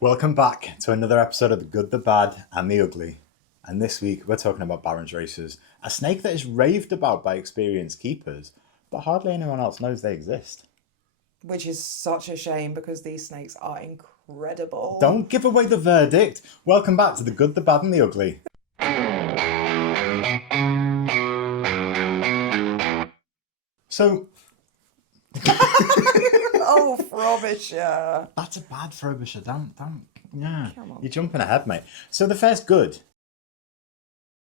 Welcome back to another episode of The Good, the Bad and the Ugly. And this week we're talking about Baron's Racers, a snake that is raved about by experienced keepers, but hardly anyone else knows they exist. Which is such a shame because these snakes are incredible. Don't give away the verdict. Welcome back to The Good, the Bad and the Ugly. So... Oh, Frobisher. That's a bad Frobisher. Don't. Yeah. Come on. You're jumping ahead, mate. So the first good.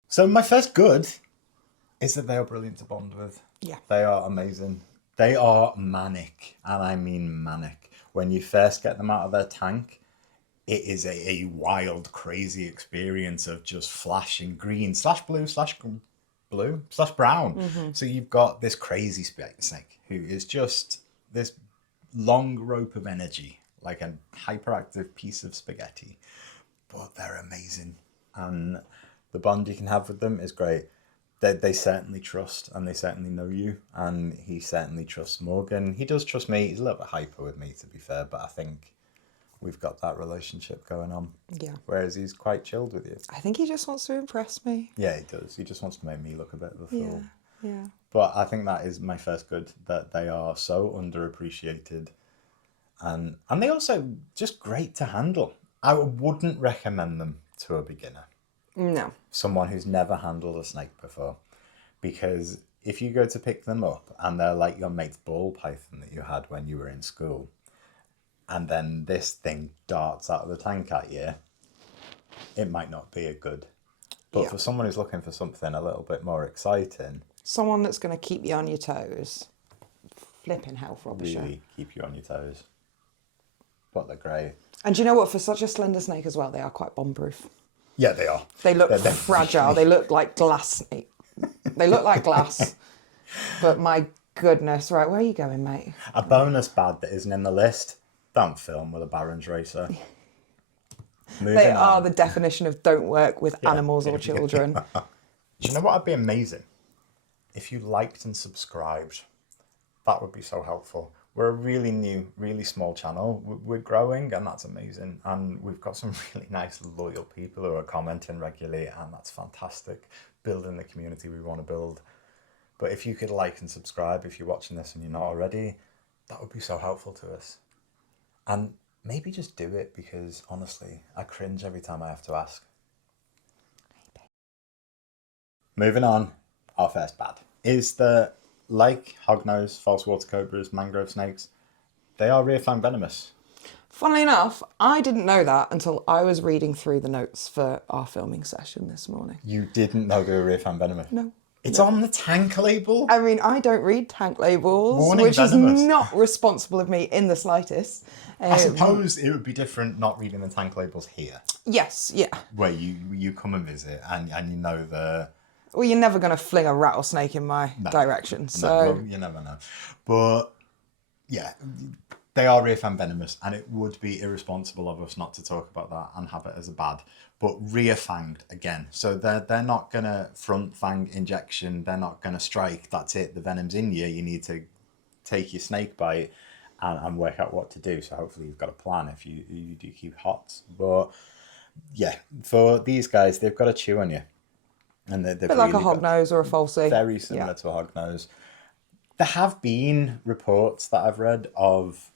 So my first good is that they are brilliant to bond with. Yeah. They are amazing. They are manic, and I mean manic. When you first get them out of their tank, it is a wild, crazy experience of just flashing green / blue / brown. Mm-hmm. So you've got this crazy snake who is just this long rope of energy, like a hyperactive piece of spaghetti. But they're amazing, and the bond you can have with them is great. They certainly trust, and they certainly know you, and he certainly trusts Morgan. He does trust me. He's a little bit hyper with me, to be fair, but I think we've got that relationship going on. Yeah. Whereas he's quite chilled with you. I think he just wants to impress me. Yeah, he does. He just wants to make me look a bit of a fool. Yeah. But I think that is my first good, that they are so underappreciated. And they also just great to handle. I wouldn't recommend them to a beginner. No. Someone who's never handled a snake before. Because if you go to pick them up and they're like your mate's ball python that you had when you were in school, and then this thing darts out of the tank at you, it might not be a good. But for someone who's looking for something a little bit more exciting... Someone that's going to keep you on your toes. Flipping hell, Frobisher. Really keep you on your toes. But they're great. And do you know what? For such a slender snake as well, they are quite bomb-proof. Yeah, they are. They look fragile. They look like glass. They look like glass. But my goodness. Right, where are you going, mate? A bonus bad that isn't in the list, don't film with a Baron's Racer. They are the definition of don't work with animals or children. Do you know what would be amazing? If you liked and subscribed. That would be so helpful. We're a really new, really small channel. We're growing, and that's amazing. And we've got some really nice, loyal people who are commenting regularly, and that's fantastic. Building the community we want to build. But if you could like and subscribe, if you're watching this and you're not already, that would be so helpful to us. And maybe just do it, because honestly, I cringe every time I have to ask. Moving on, our first bad is that, like hognose, false water cobras, mangrove snakes, they are rear fang venomous. Funnily enough, I didn't know that until I was reading through the notes for our filming session this morning. You didn't know they were rear fang venomous? No. It's on the tank label. I mean, I don't read tank labels, Warning which venomous. is not responsible of me in the slightest. I suppose it would be different not reading the tank labels here. Yes, yeah. Where you come and visit and you know the... Well, you're never going to fling a rattlesnake in my direction, so... No, you never know. But, yeah, they are rear fang venomous, and it would be irresponsible of us not to talk about that and have it as a bad. But rear fanged, again. So they're not going to front fang injection, they're not going to strike, that's it, the venom's in you. You need to take your snake bite and work out what to do. So hopefully you've got a plan if you do keep hots. But, yeah, for these guys, they've got to chew on you. And they're a bit like a hognose or a falsie. Very similar to a hognose. There have been reports that I've read of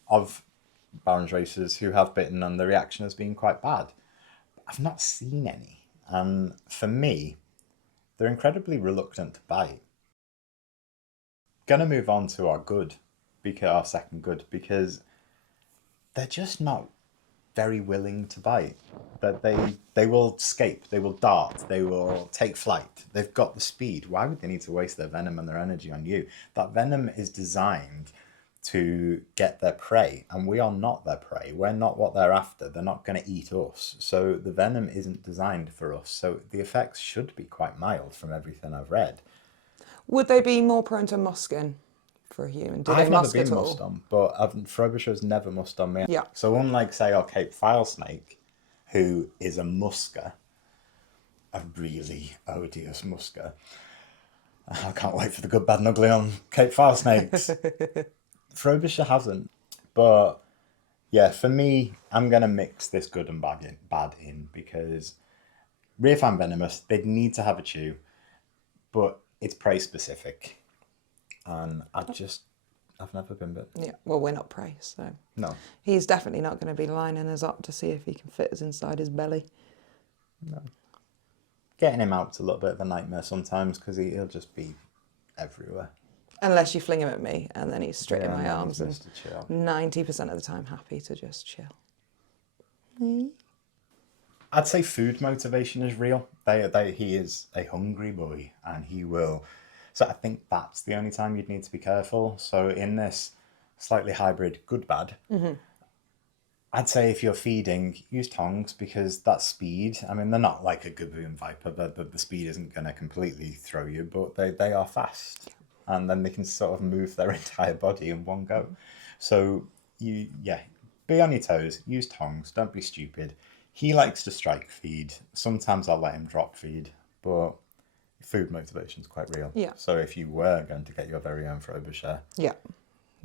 Baron's Racers who have bitten, and the reaction has been quite bad. I've not seen any. And for me, they're incredibly reluctant to bite. Gonna move on to our second good, because they're just not very willing to bite. That they will escape, they will dart, they will take flight. They've got the speed. Why would they need to waste their venom and their energy on you? That venom is designed to get their prey, and we are not their prey. We're not what they're after. They're not going to eat us. So the venom isn't designed for us. So the effects should be quite mild from everything I've read. Would they be more prone to musking for a human? Do they I've never musk been at all? musked on, but Frobisher's never musked on me. Yeah. So unlike, say, our Cape file snake, who is a musker, a really odious musker. I can't wait for the good, bad and ugly on Cape file snakes. Frobisher hasn't, but Yeah, for me, I'm going to mix this good and bad in because rear fan venomous, they'd need to have a chew, but it's prey specific. And I've never been bit. Yeah, well, we're not prey, so. No. He's definitely not going to be lining us up to see if he can fit us inside his belly. No. Getting him out's a little bit of a nightmare sometimes because he'll just be everywhere. Unless you fling him at me and then he's straight in Yeah, my no, arms he's and Mr. Chill. 90% of the time happy to just chill. I'd say food motivation is real. He is a hungry boy and he will. So I think that's the only time you'd need to be careful. So in this slightly hybrid good bad, I'd say if you're feeding, use tongs because that speed, I mean, they're not like a Gaboon Viper. The speed isn't going to completely throw you, but they are fast. And then they can sort of move their entire body in one go. So be on your toes, use tongs, don't be stupid. He likes to strike feed. Sometimes I'll let him drop feed, but food motivation is quite real. Yeah. So if you were going to get your very own Frobisher, Yeah,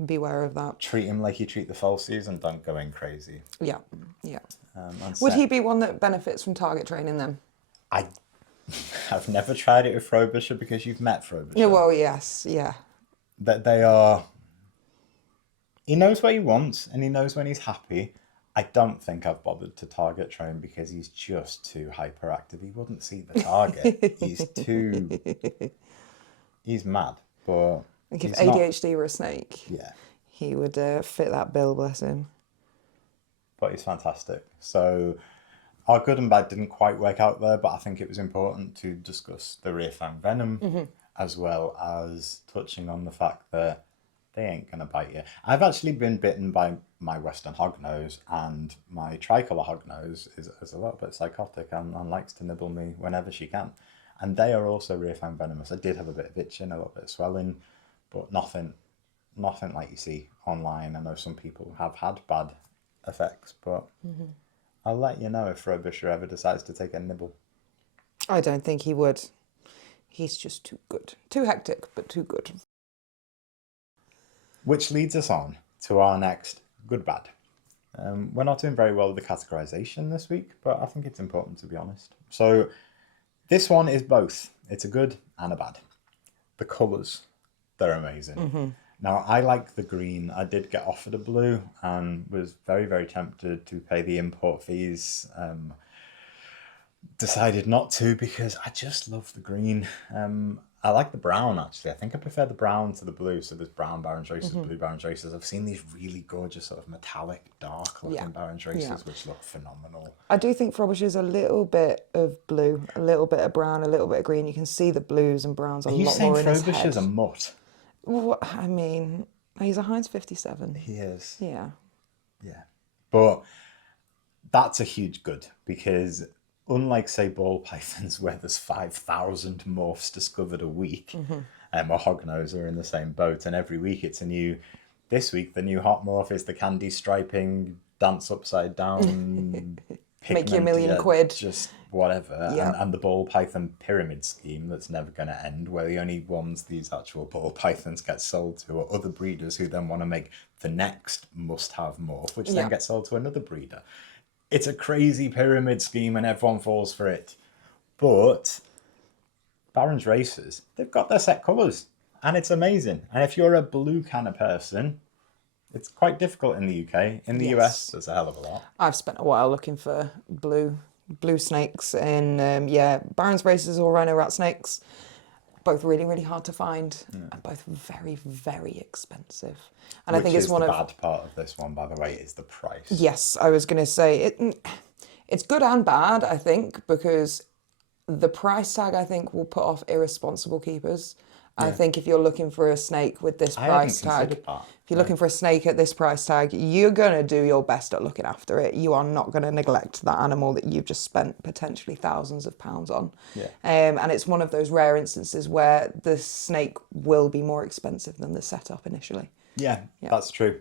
beware of that. treat him like you treat the falsies and don't go in crazy. Yeah, yeah. And Would he be one that benefits from target training then? I've never tried it with Frobisher because you've met Frobisher. Yeah, well, yes, yeah. That they are. He knows what he wants and he knows when he's happy. I don't think I've bothered to target train because he's just too hyperactive. He wouldn't see the target. He's mad, but Like if he's not. ADHD were a snake, Yeah, he would fit that bill, bless him. but he's fantastic. So our good and bad didn't quite work out there, but I think it was important to discuss the rear fang venom as well as touching on the fact that they ain't going to bite you. I've actually been bitten by my Western hognose, and my tricolour hognose is a little bit psychotic and likes to nibble me whenever she can. And they are also rear fang venomous. I did have a bit of itching, a little bit of swelling, but nothing like you see online. I know some people have had bad effects, but I'll let you know if Frobisher ever decides to take a nibble. I don't think he would. He's just too good. Too hectic, but too good. Which leads us on to our next good bad. We're not doing very well with the categorization this week, but I think it's important to be honest. So this one is both. It's a good and a bad. The colours, they're amazing. Now, I like the green. I did get offered a blue and was very, very tempted to pay the import fees. Decided not to because I just love the green. I like the brown, actually. I think I prefer the brown to the blue. So there's brown Baron's Races, blue Baron's Races. I've seen these really gorgeous sort of metallic, dark-looking Baron's Races, which look phenomenal. I do think Frobisher's a little bit of blue, a little bit of brown, a little bit of green. You can see the blues and browns a lot more in his head. Are you saying Frobisher's a mutt? Well, I mean, he's a Heinz 57. He is. Yeah. Yeah. But that's a huge good because unlike, say, ball pythons where there's 5,000 morphs discovered a week, or hognose are in the same boat, and every week it's a new... This week, the new hot morph is the candy striping, dance upside down... Make you £1,000,000. Just whatever. Yeah. And the ball python pyramid scheme that's never going to end, where the only ones these actual ball pythons get sold to are other breeders who then want to make the next must-have morph, which then gets sold to another breeder. It's a crazy pyramid scheme and everyone falls for it. But Baron's Races, they've got their set colours and it's amazing. And if you're a blue kind of person, it's quite difficult in the UK. In the US, there's a hell of a lot. I've spent a while looking for blue snakes and Baron's Races or Rhino Rat snakes. Both really, really hard to find and both very, very expensive. And I think it's one of the bad part of this one, by the way, is the price. Yes, I was going to say it's good and bad, I think, because the price tag, I think, will put off irresponsible keepers. I think if you're looking for a snake with this price tag, if you're looking for a snake at this price tag, you're going to do your best at looking after it. You are not going to neglect that animal that you've just spent potentially thousands of pounds on. Yeah. And it's one of those rare instances where the snake will be more expensive than the setup initially. Yeah, that's true.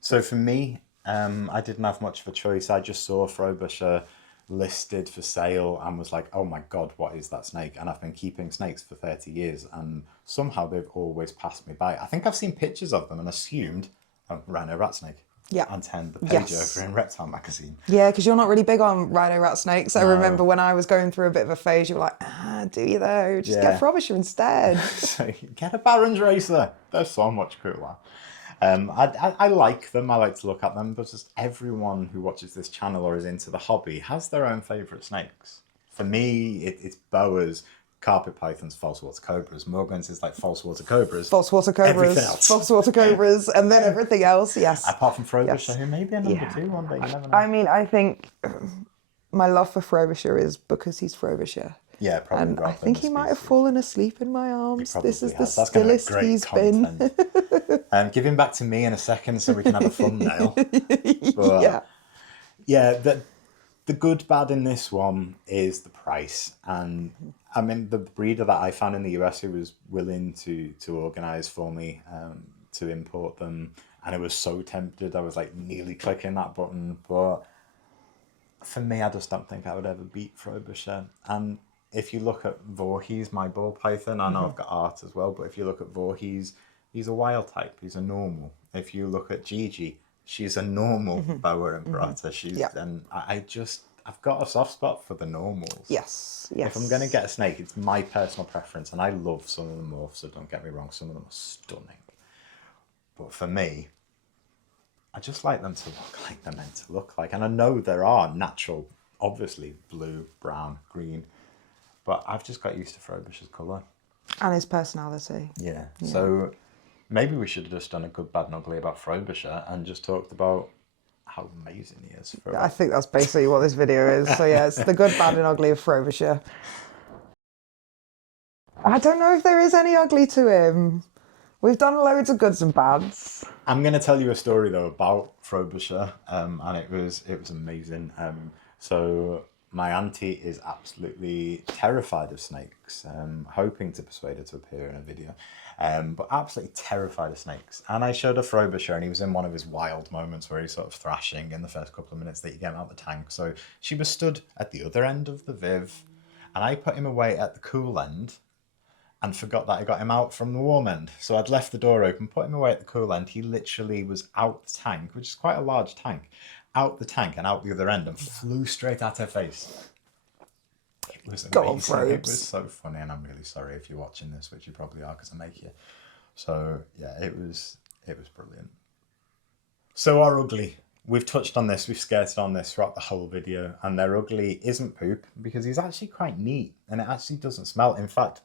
So for me, I didn't have much of a choice. I just saw Frobisher listed for sale and was like, oh my God, what is that snake? And I've been keeping snakes for 30 years and somehow they've always passed me by. I think I've seen pictures of them and assumed, oh, rhino rat snake. Yeah. and turned the page Yes. over in Reptile magazine. Yeah, because you're not really big on rhino rat snakes. I No. remember when I was going through a bit of a phase, you were like, do you though? Just get Yeah. Frobisher instead. So get a Baron's Racer. They're so much cooler. I like them. I like to look at them. But just everyone who watches this channel or is into the hobby has their own favourite snakes. For me, it's boas, carpet pythons, false water cobras. Morgan's is like false water cobras. False water Everything cobras, else. false water cobras, and then everything else, yes. Apart from Frobisher, Yes. who may be a number 2 one day. You never know. I mean, I think my love for Frobisher is because he's Frobisher. Yeah, probably. And I rather think than the he might have species. fallen asleep in my arms. Probably This is the has. That's gonna make stillest great he's been. content. Give him back to me in a second so we can have a thumbnail. But, yeah, the good bad in this one is the price. And I mean, the breeder that I found in the US who was willing to organise for me to import them, and I was so tempted. I was like nearly clicking that button, but for me, I just don't think I would ever beat Frobisher. And if you look at Voorhees, my ball python, I know I've got art as well, but if you look at Voorhees, he's a wild type. He's a normal. If you look at Gigi, she's a normal boa imperata. And I've got a soft spot for the normals. Yes. If I'm going to get a snake, it's my personal preference, and I love some of the morphs, so don't get me wrong, some of them are stunning. But for me, I just like them to look like they're meant to look like. And I know there are natural, obviously, blue, brown, green, but I've just got used to Frobisher's colour. And his personality. Yeah. So maybe we should have just done a good, bad and ugly about Frobisher and just talked about how amazing he is. I think that's basically what this video is. So yeah, it's the good, bad and ugly of Frobisher. I don't know if there is any ugly to him. We've done loads of goods and bads. I'm going to tell you a story though about Frobisher, and it was amazing. So my auntie is absolutely terrified of snakes, hoping to persuade her to appear in a video, but absolutely terrified of snakes. And I showed her Frobisher, and he was in one of his wild moments where he's sort of thrashing in the first couple of minutes that you get him out the tank. So she was stood at the other end of the Viv, and I put him away at the cool end, and forgot that I got him out from the warm end. So I'd left the door open, put him away at the cool end. He literally was out the tank, which is quite a large tank, out the tank and out the other end, and flew straight at her face. It was amazing. It was so funny, and I'm really sorry if you're watching this, which you probably are because I make you. So yeah, it was brilliant. So our ugly. We've touched on this, we've skirted on this throughout the whole video, and their ugly isn't poop because he's actually quite neat and it actually doesn't smell. In fact,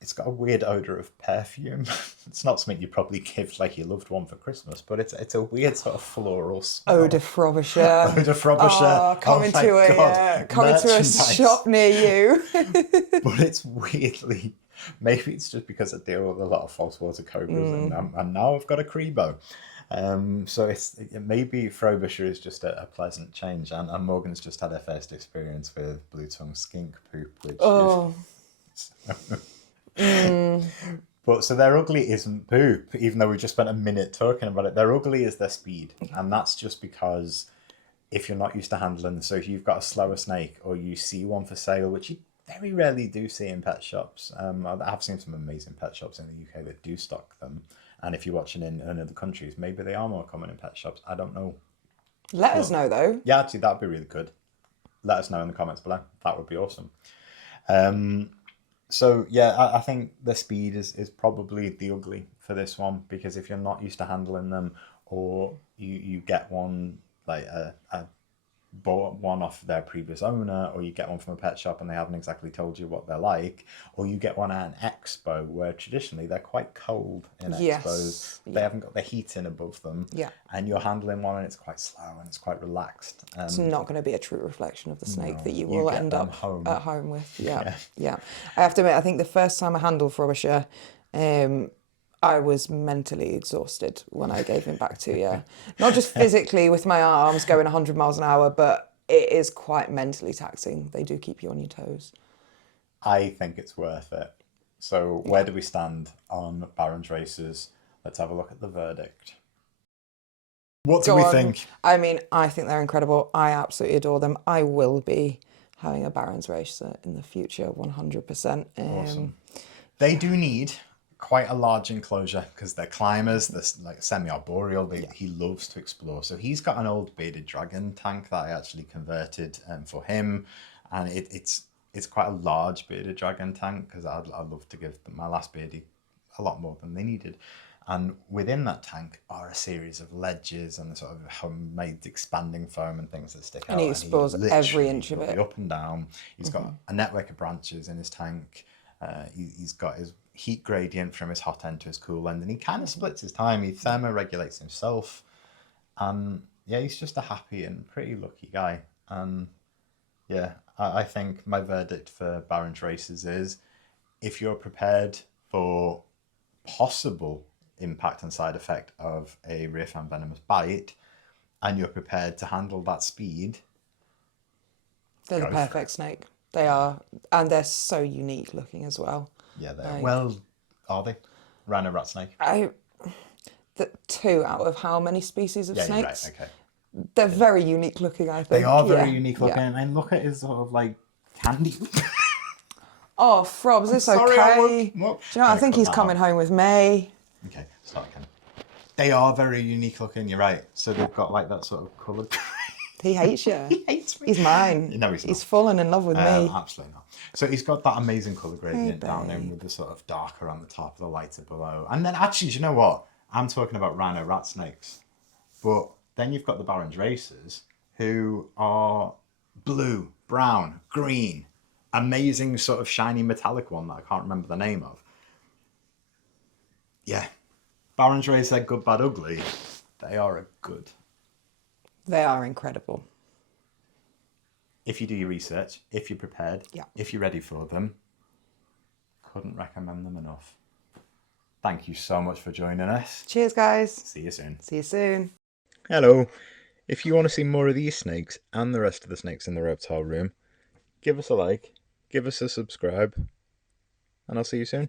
it's got a weird odour of perfume. It's not something you probably give like your loved one for Christmas, but it's a weird sort of floral smell. Eau de Frobisher. Eau de Frobisher. Oh, coming to a shop near you. But it's weirdly, maybe it's just because I deal with a lot of false water cobras, and now I've got a Crebo. So maybe Frobisher is just a pleasant change, and Morgan's just had her first experience with blue tongue skink poop, which But so their ugly isn't poop, even though we just spent a minute talking about it. Their ugly is their speed, and that's just because if you're not used to handling, so if you've got a slower snake or you see one for sale, which you very rarely do see in pet shops. I have seen some amazing pet shops in the UK that do stock them, and if you're watching in other countries, maybe they are more common in pet shops. I don't know. Let us know though. Yeah, actually, that'd be really good. Let us know in the comments below. That would be awesome. So yeah, I think the speed is probably the ugly for this one, because if you're not used to handling them, or you get one like bought one off their previous owner, or you get one from a pet shop and they haven't exactly told you what they're like, or you get one at an expo where traditionally they're quite cold in expos. They haven't got the heat in above them, and you're handling one and it's quite slow and it's quite relaxed. It's not going to be a true reflection of the snake that you will end up at home with. Yeah. I have to admit, I think the first time I handled Frobisher, I was mentally exhausted when I gave him back to you. Not just physically with my arms going 100 miles an hour, but it is quite mentally taxing. They do keep you on your toes. I think it's worth it. So where do we stand on Baron's races? Let's have a look at the verdict. What do we think? I mean, I think they're incredible. I absolutely adore them. I will be having a Baron's racer in the future, 100%. Awesome. They do need quite a large enclosure because they're climbers, they're like semi-arboreal. He loves to explore. So he's got an old bearded dragon tank that I actually converted for him, and it's quite a large bearded dragon tank because I'd love to give my last beardie a lot more than they needed. And within that tank are a series of ledges and the sort of homemade expanding foam and things that stick out. And he explores every inch of will it. be up and down. He's got a network of branches in his tank. He's got his heat gradient from his hot end to his cool end, and he kind of splits his time. He thermoregulates himself. Yeah, he's just a happy and pretty lucky guy. And yeah, I think my verdict for Baron's races is if you're prepared for possible impact and side effect of a rear fan venomous bite, and you're prepared to handle that speed, they're the perfect snake. They are, and they're so unique looking as well. Yeah, they're well, are they? Rhino rat snake. The 2 out of how many species of snakes? Right, okay. They're very unique looking, I think. They are very unique looking, and look at his sort of like candy. Oh, Frobs, it's sorry, okay. Do you know what? I think he's coming home with me. Okay, start again. They are very unique looking, you're right. So they've got like that sort of colour. He hates you. He hates me. He's mine. No, he's not. He's fallen in love with me. Absolutely not. So he's got that amazing colour gradient down in with the sort of darker on the top, the lighter below. And then actually, do you know what? I'm talking about rhino rat snakes. But then you've got the Baron's racers who are blue, brown, green, amazing sort of shiny metallic one that I can't remember the name of. Yeah. Baron's racer, good, bad, ugly. They are a good. They are incredible. If you do your research, if you're prepared, if you're ready for them, couldn't recommend them enough. Thank you so much for joining us. Cheers, guys. See you soon. See you soon. Hello. If you want to see more of these snakes and the rest of the snakes in the reptile room, give us a like, give us a subscribe, and I'll see you soon.